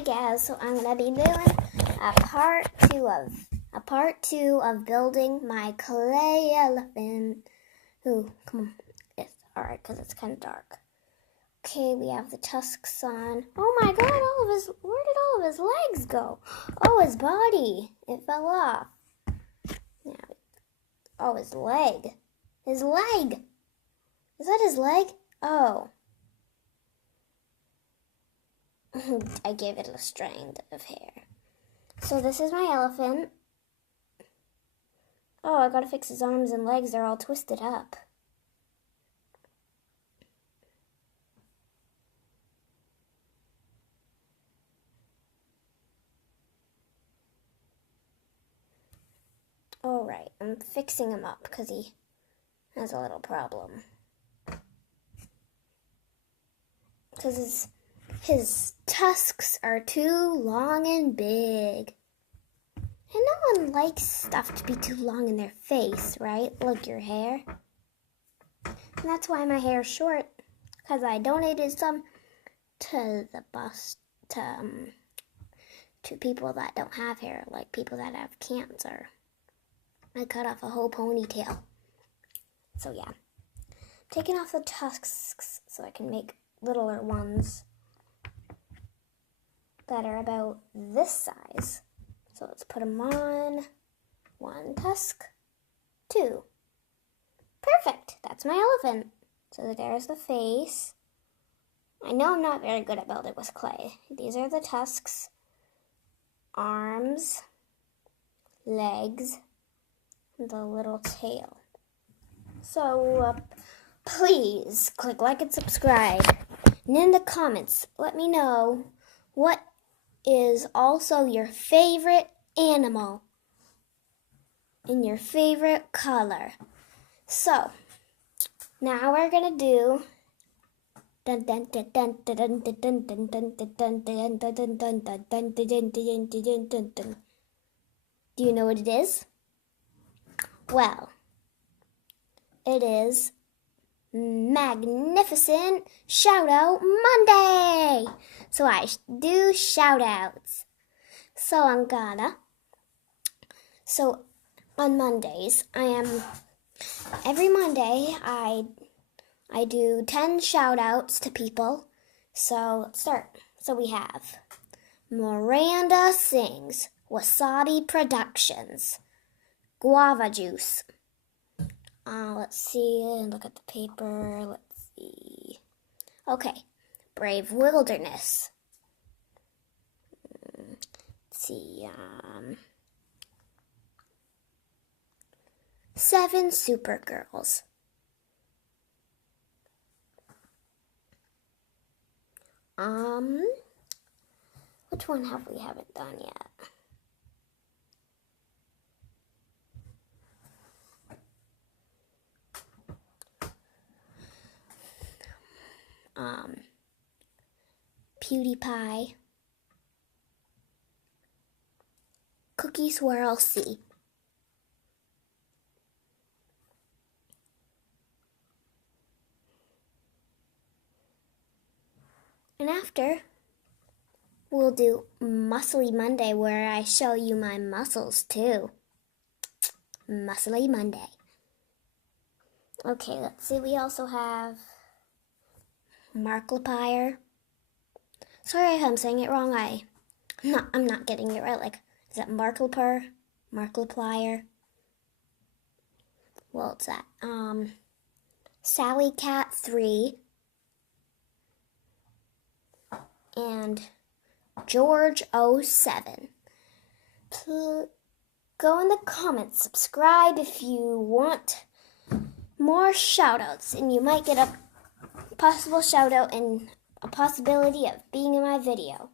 Hi guys, so I'm gonna be doing a part two of building my clay elephant. Ooh, come on, it's alright because it's kind of dark. Okay, we have the tusks on. Oh my God, where did all of his legs go? Oh, his body, it fell off. Yeah. Oh, his leg. Is that his leg? Oh. I gave it a strand of hair. So this is my elephant. Oh, I gotta fix his arms and legs. They're all twisted up. All right, I'm fixing him up because he has a little problem. Because his tusks are too long and big. And no one likes stuff to be too long in their face, right? Like your hair. And that's why my hair is short. Because I donated some to the bus, to people that don't have hair, like people that have cancer. I cut off a whole ponytail. So yeah. Taking off the tusks so I can make littler ones that are about this size. So let's put them on. 1 tusk, 2. Perfect, that's my elephant. So there's the face. I know I'm not very good at building with clay. These are the tusks, arms, legs, the little tail. So please click like and subscribe. And in the comments, let me know what is also your favorite animal and your favorite color. So now we're gonna do do you know what it is? Well, it is Magnificent Shout Out Monday. So I do shout outs. So on Mondays, every Monday I do 10 shout outs to people. So let's start. So we have Miranda Sings, Wasabi Productions, Guava Juice. Let's see, look at the paper. Let's see. Okay, Brave Wilderness. Let's see, 7 Supergirls. Which one haven't done yet? PewDiePie, Cookie Swirl C. And after, we'll do Muscly Monday, where I show you my muscles too. Muscly Monday. Okay, let's see. We also have Markiplier. Sorry if I'm saying it wrong. I'm not getting it right. Like, is that Markiplier? Markiplier? Well, it's that. Sally Cat 3. And George 07. Go in the comments, subscribe if you want more shoutouts, and you might get a possible shoutout and a possibility of being in my video.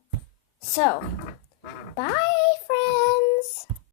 So, bye friends!